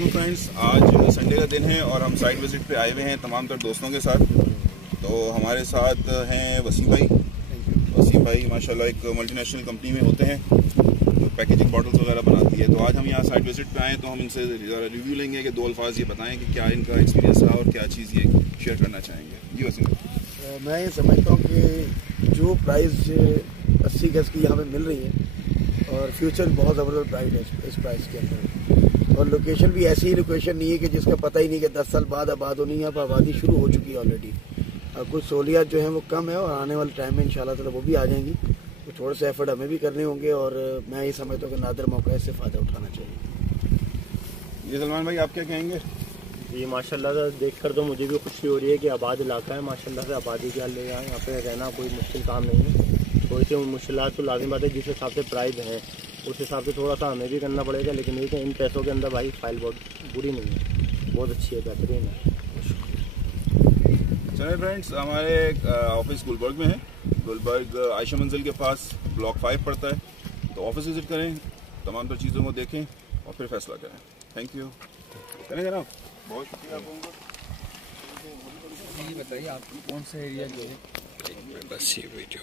वालेकुम फ्रेंड्स, आज संडे का दिन है और हम साइट विजिट पे आए हुए हैं तमाम तर दोस्तों के साथ। तो हमारे साथ हैं वसीम भाई माशाल्लाह एक मल्टीनेशनल कंपनी में होते हैं जो पैकेजिंग बॉटल्स वगैरह बनाती है। तो आज हम यहाँ साइट विजिट पे आए तो हम इनसे रिव्यू लेंगे कि 2 अल्फाज ये बताएं कि क्या इनका एक्सपीरियंस रहा और क्या चीज़ ये शेयर करना चाहेंगे। जी वसीम भाई। मैं ये समझता हूँ कि जो प्राइस 80 गज की यहाँ पे मिल रही है और फ्यूचर बहुत ज़बरदस्त प्राइस है इस प्राइस के अंदर, और लोकेशन भी ऐसी लोकेशन नहीं है कि जिसका पता ही नहीं कि 10 साल बाद आबाद होनी है। यहाँ पर आबादी शुरू हो चुकी है ऑलरेडी, और कुछ सहूलियात जो हैं वो कम है और आने वाले टाइम में इंशाल्लाह ताला वो भी आ जाएंगी। तो थोड़े से एफर्ट हमें भी करने होंगे और मैं ये समझता हूँ कि नादर मौका से फ़ायदा उठाना चाहिए। ये सलमान भाई आप क्या कहेंगे? जी माशाल्लाह से देखकर तो मुझे भी खुशी हो रही है कि आबाद इलाका है माशाल्लाह से। आबादी क्या ले यहाँ पे रहना कोई मुश्किल काम नहीं है। थोड़ी सी मुश्किलात तो लाजिम बात है, जिस हिसाब से प्राइस है उस हिसाब से थोड़ा सा हमें भी करना पड़ेगा, लेकिन ये तो इन पैसों के अंदर भाई फाइल बहुत बुरी नहीं है, बहुत अच्छी है, बेहतरीन है। चलिए फ्रेंड्स, हमारे ऑफिस गुलबर्ग में है। गुलबर्ग आयशा मंजिल के पास ब्लॉक 5 पड़ता है। तो ऑफिस विजिट करें, तमाम तर चीज़ों को देखें और फिर फैसला करें। Thank you. चलें जनाब, बहुत शुक्रिया आप लोगों का। बताइए आपको कौन सा एरिया जो है। बस ये वीडियो